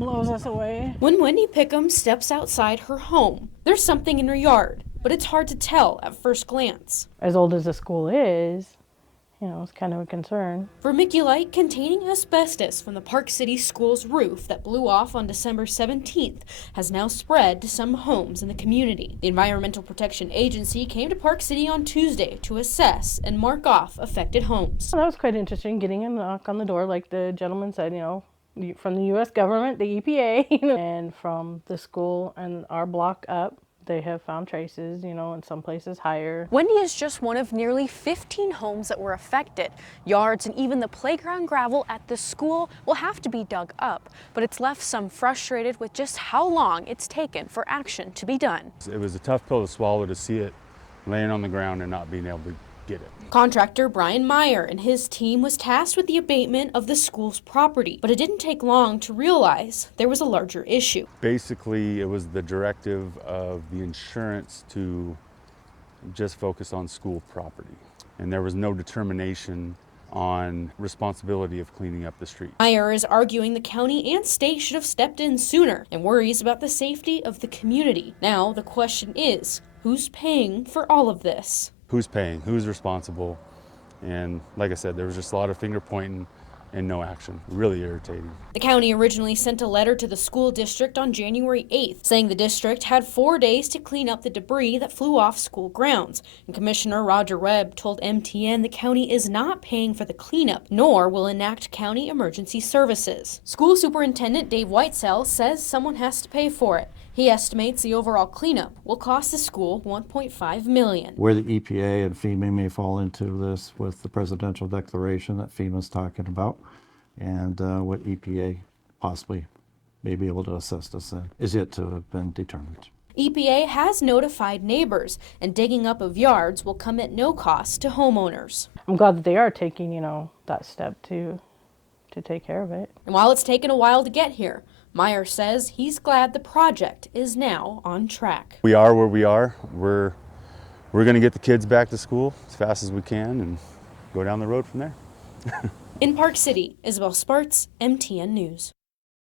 blows us away. When Wendy Pickham steps outside her home, there's something in her yard, but it's hard to tell at first glance. As old as the school is, it's kind of a concern. Vermiculite containing asbestos from the Park City School's roof that blew off on December 17th has now spread to some homes in the community. The Environmental Protection Agency came to Park City on Tuesday to assess and mark off affected homes. Well, that was quite interesting, getting a knock on the door, like the gentleman said, from the U.S. government, the EPA, and from the school and our block up. They have found traces, in some places higher. Wendy is just one of nearly 15 homes that were affected. Yards and even the playground gravel at the school will have to be dug up, but it's left some frustrated with just how long it's taken for action to be done. It was a tough pill to swallow to see it laying on the ground and not being able to get it. Contractor Brian Meyer and his team was tasked with the abatement of the school's property, but it didn't take long to realize there was a larger issue. Basically, it was the directive of the insurance to just focus on school property, and there was no determination on responsibility of cleaning up the street. Meyer is arguing the county and state should have stepped in sooner and worries about the safety of the community. Now the question is, who's paying for all of this? Who's paying? Who's responsible? And like I said, there was just a lot of finger pointing and no action. Really irritating. The county originally sent a letter to the school district on January 8th, saying the district had 4 days to clean up the debris that flew off school grounds. And Commissioner Roger Webb told MTN the county is not paying for the cleanup, nor will enact county emergency services. School Superintendent Dave Whitesell says someone has to pay for it. He estimates the overall cleanup will cost the school $1.5 million. Where the EPA and FEMA may fall into this with the presidential declaration that FEMA's talking about, and what EPA possibly may be able to assist us in is yet to have been determined. EPA has notified neighbors, and digging up of yards will come at no cost to homeowners. I'm glad that they are taking, that step to take care of it. And while it's taken a while to get here, Meyer says he's glad the project is now on track. We are where we are. We're going to get the kids back to school as fast as we can and go down the road from there. In Park City, Isabel Sparts, MTN News.